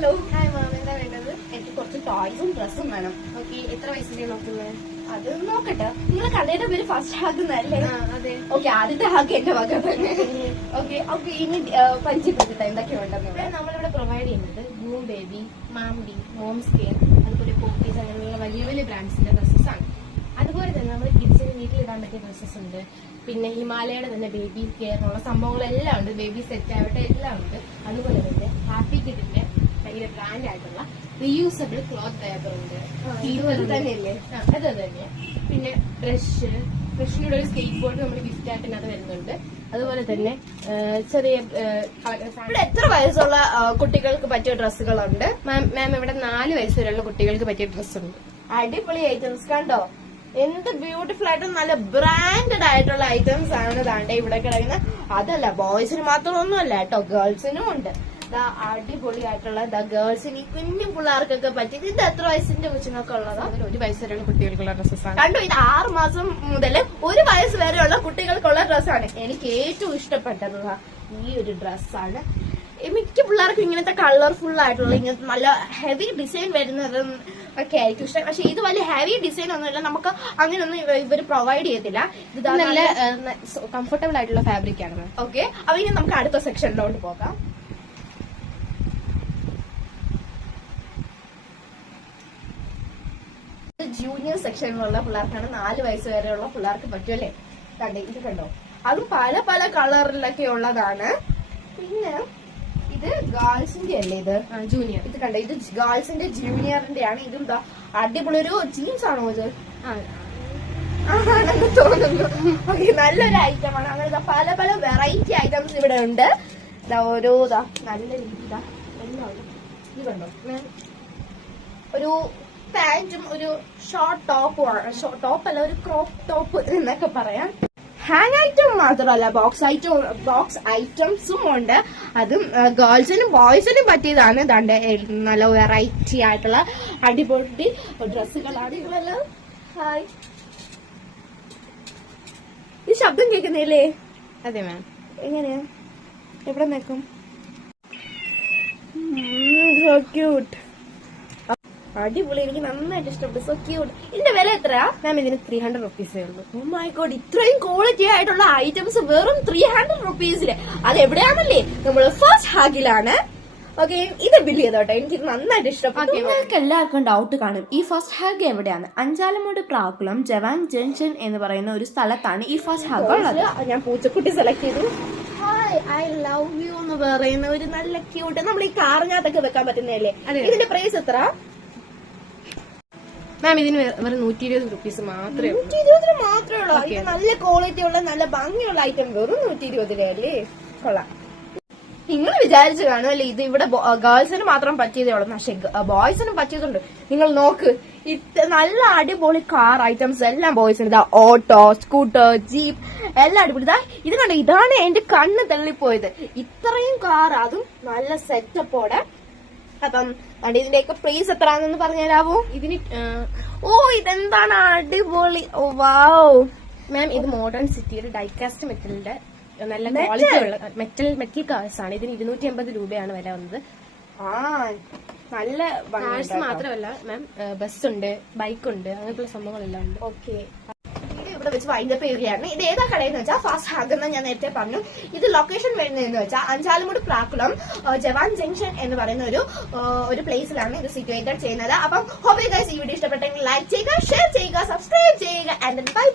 Hello hi ma'am എന്താ വേണ്ടത്? എനിക്ക് കുറച്ച് ടോയ്സും ഡ്രസ്സും വേണം. ഓക്കെ എത്ര വയസ്സിന്റെ നോക്കുന്നത് അത് നോക്കട്ടെ. നിങ്ങളെ കടയുടെ പേര് ഫസ്റ്റ് ഹാക്കുന്നല്ലേ ആ അതെ. ഓക്കെ ആദ്യത്തെ ഹാക്ക് എന്റെ വക തന്നെ. ഓക്കെ ഓക്കെ ഇനി പഞ്ചിപ്പിച്ചിട്ട് എന്തൊക്കെ വേണ്ടത് നമ്മളിവിടെ പ്രൊവൈഡ് ചെയ്യുന്നത് ബ്ലൂം ബേബി മാംഡി ഹോം സ്കെയർ അതുപോലെ പോപ്പീസ് അങ്ങനെയുള്ള വലിയ വലിയ ബ്രാൻഡ്സിന്റെ ഡ്രസ്സസ് ആണ്. അതുപോലെ തന്നെ നമ്മൾ കിച്ചണിൽ വീട്ടിലിടാൻ പറ്റിയ ഡ്രസ്സസ് ഉണ്ട്. പിന്നെ ഹിമാലയയുടെ തന്നെ ബേബി കെയർ ഉള്ള സംഭവങ്ങളെല്ലാം ഉണ്ട്. ബേബി സെറ്റ് ആവട്ടെ എല്ലാം ഉണ്ട്. അതുപോലെ തന്നെ ഹാപ്പി ബ്രാൻഡ് ആയിട്ടുള്ള റീയൂസബിൾ ക്ലോത്ത് പേപ്പർ ഉണ്ട് ഇതുപോലെ തന്നെയല്ലേ? അത് തന്നെ പിന്നെ ബ്രഷ് ബ്രഷിനോട് ഒരു സ്കേറ്റ് ബോർഡ് നമ്മൾ ഗിഫ്റ്റ് ആയിട്ട് അത് വരുന്നുണ്ട്. അതുപോലെ തന്നെ ചെറിയ ഇവിടെ എത്ര വയസ്സുള്ള കുട്ടികൾക്ക് പറ്റിയ ഡ്രസ്സുകളുണ്ട്? മാം മാം ഇവിടെ നാല് വയസ്സ് വരെയുള്ള കുട്ടികൾക്ക് പറ്റിയ ഡ്രസ്സുണ്ട്. അടിപൊളി ഐറ്റംസ് കണ്ടോ? എന്ത് ബ്യൂട്ടിഫുൾ ആയിട്ടും നല്ല ബ്രാൻഡഡ് ആയിട്ടുള്ള ഐറ്റംസ് ആണ് ദാണ്ടെ ഇവിടെ കിടക്കുന്നത്. അതല്ല ബോയ്സിന് മാത്രമൊന്നുമല്ല കേട്ടോ ഗേൾസിനും ഉണ്ട്. ദാ അടിപൊളിയായിട്ടുള്ള ദാ ഗേൾസിന് ഈ കുഞ്ഞു പിള്ളേർക്കൊക്കെ പറ്റി ഇത് എത്ര വയസ്സിന്റെ കൊച്ചുങ്ങൾക്ക് ഉള്ളതാ ഒരു വയസ്സ് വരെയുള്ള കുട്ടികൾക്കുള്ള ഡ്രസ്സസ് കണ്ടു ഇത് ആറ് മാസം മുതൽ ഒരു വയസ്സ് വരെയുള്ള കുട്ടികൾക്കുള്ള ഡ്രസ്സാണ് എനിക്ക് ഏറ്റവും ഇഷ്ടപ്പെട്ടത് ഈ ഒരു ഡ്രസ്സാണ് മിക്ക പിള്ളേർക്കും ഇങ്ങനത്തെ കളർഫുൾ ആയിട്ടുള്ള ഇങ്ങനത്തെ നല്ല ഹെവി ഡിസൈൻ വരുന്നതും ഒക്കെ ആയിരിക്കും ഇഷ്ടം. പക്ഷെ ഇത് വലിയ ഹെവി ഡിസൈൻ ഒന്നുമില്ല. നമുക്ക് അങ്ങനെയൊന്നും ഇവർ പ്രൊവൈഡ് ചെയ്യത്തില്ല. ഇത് നല്ല കംഫർട്ടബിൾ ആയിട്ടുള്ള ഫാബ്രിക് ആണ്. ഓക്കെ അപ്പൊ ഇനി നമുക്ക് അടുത്ത സെക്ഷനിലോട്ട് പോകാം. ജൂനിയർ സെക്ഷനിലുള്ള പിള്ളേർക്കാണ് നാല് വയസ്സ് വരെയുള്ള പിള്ളേർക്ക് പറ്റും അല്ലേ? കണ്ടേ ഇത് കണ്ടോ? അതും പല പല കളറിലൊക്കെ ഉള്ളതാണ് പിന്നെ ഇത് ഗേൾസിന്റെ അല്ലേ ഇത്? ജൂനിയർ ഇത് കണ്ടോ ഇത് ഗേൾസിന്റെ ജൂനിയറിന്റെ ആണ് ഇതും എന്താ അടിപൊളി ഒരു ജീൻസ് ആണോ ഇത്? ആണെന്ന് തോന്നുന്നു. ഓക്കെ നല്ലൊരു ഐറ്റം ആണ്. അങ്ങനെ പല പല വെറൈറ്റി ഐറ്റംസ് ഇവിടെ ഉണ്ട്. ഓരോ നല്ല രീതി എല്ലാം. ഇത് കണ്ടോ? ഒരു പാന്റും ഒരു ഷോർട്ട് ടോപ്പും ടോപ്പ് അല്ല ഒരു ക്രോപ്പ് ടോപ്പ് എന്നൊക്കെ പറയാം. ഹാങ് ഐറ്റം മാത്രമല്ല ബോക്സ് ഐറ്റം ബോക്സ് ഐറ്റംസും ഉണ്ട്. അതും ഗേൾസിനും ബോയ്സിനും പറ്റിയതാണ്. ദണ്ട് നല്ല വെറൈറ്റി ആയിട്ടുള്ള അടിപൊളി ഡ്രസ്സുകളാണ് ഇവരെല്ലാം ഹായ് ഈ ശബ്ദം കേൾക്കുന്നില്ലേ? അതെ മാം എങ്ങനെയാ? എവിടെ നിൽക്കും? ക്യൂട്ട് അടിപൊളി എനിക്ക് നന്നായിട്ട് ഇഷ്ടപ്പെട്ടു. സോ ക്യൂട്ട് ഇതിന്റെ വില എത്രയാ? മാം ഇതിന് ത്രീ ഹൺഡ്രഡ് റുപ്പീസേ ഉള്ളൂ. ഓ മൈ ഗോഡ് ഇത്രയും ക്വാളിറ്റി ആയിട്ടുള്ള ഐറ്റംസ് വെറും ത്രീ ഹൺഡ്രഡ് റുപ്പീസിൽ അത് എവിടെയാണല്ലേ? നമ്മൾ ഫസ്റ്റ് ഹാഗിലാണ്. ഓക്കെ ഇത് ബില്ല് ചെയ്തോട്ടെ. എനിക്ക് നന്നായിട്ട് ഇഷ്ടപ്പെട്ടു. നിങ്ങൾക്ക് എല്ലാവർക്കും ഡൗട്ട് കാണും. ഈ ഫസ്റ്റ് ഹാഗ് എവിടെയാണ്? അഞ്ചാലമൂട് പ്രാക്കുളം ജവാൻ ജംഗ്ഷൻ എന്ന് പറയുന്ന ഒരു സ്ഥലത്താണ് ഈ ഫസ്റ്റ് ഹാഗ് ഉള്ളത്. ഞാൻ പൂച്ചക്കുട്ടി സെലക്ട് ചെയ്തു. ഹായ് ഐ ലവ് യു എന്ന് പറയുന്ന ഒരു നല്ല ക്യൂട്ട് നമ്മൾ ഈ കാറിനകത്തൊക്കെ വെക്കാൻ പറ്റുന്നതല്ലേ? ഇതിന്റെ പ്രൈസ് എത്ര മാം ഇതിന് വെറും നൂറ്റി ഇരുപത് റുപ്പീസ് മാത്രമേ നൂറ്റി ഇരുപതിന് മാത്രമേ ഉള്ളൂ. ഇത് നല്ല ക്വാളിറ്റി ഉള്ള നല്ല ഭംഗിയുള്ള ഐറ്റം വെറും നൂറ്റി ഇരുപത് അല്ലേ? കൊള്ളാം. നിങ്ങൾ വിചാരിച്ചു കാണും അല്ലെ? ഇത് ഇവിടെ ഗേൾസിന് മാത്രം പറ്റിയതേ ഉള്ളൂ. പക്ഷെ ബോയ്സിനും പറ്റിയതുണ്ട്. നിങ്ങൾ നോക്ക് ഇത് നല്ല അടിപൊളി കാർ ഐറ്റംസ് എല്ലാം ബോയ്സിന് ഇതാ ഓട്ടോ സ്കൂട്ടർ ജീപ്പ് എല്ലാം അടിപൊളി. ഇതാ ഇത് കണ്ടോ? ഇതാണ് എന്റെ കണ്ണ് തള്ളിപ്പോയത്. ഇത്രയും കാർ അതും നല്ല സെറ്റപ്പോടെ അപ്പം വണ്ടി ഇതിന്റെയൊക്കെ പ്രൈസ് എത്രയാണെന്ന് പറഞ്ഞുതരാവോ ഇതിന് ഓ ഇതെന്താണ് അടിപൊളി. ഓ വാവ് മാം ഇത് മോഡേൺ സിറ്റിയുടെ ഡൈകാസ്റ്റ് മെറ്റലിന്റെ നല്ല ക്വാളിറ്റി ഉള്ള മെറ്റൽ മെറ്റൽ കാസ് ആണ്. ഇതിന് ഇരുന്നൂറ്റി അമ്പത് രൂപയാണ് വില വന്നത്. ആ നല്ല മാത്രമല്ല മാം ബസ് ഉണ്ട് ബൈക്ക് ഉണ്ട് അങ്ങനത്തെ സംഭവങ്ങളെല്ലാം ഉണ്ട്. ഓക്കെ ഇവിടെ വെച്ച് വൈൻഡപ്പ് ചെയ്യുകയാണ്. ഇത് ഏതാ കടയെന്ന് വെച്ചാൽ ഫാസ്റ്റ് ഹാഗ് എന്ന് ഞാൻ നേരത്തെ പറഞ്ഞു. ഇത് ലൊക്കേഷൻ വരുന്നതെന്ന് വെച്ചാൽ അഞ്ചാലുമൂട് പ്രാക്കുളം ജവാൻ ജംഗ്ഷൻ എന്ന് പറയുന്ന ഒരു ഒരു പ്ലേസിലാണ് ഇത് സിറ്റുവേറ്റഡ് ചെയ്യുന്നത്. അപ്പം ഹോപ്പ് ഗൈസ് ഈ വീഡിയോ ഇഷ്ടപ്പെട്ടെങ്കിൽ ലൈക്ക് ചെയ്യുക ഷെയർ ചെയ്യുക സബ്സ്ക്രൈബ് ചെയ്യുക ആൻഡ് ബൈ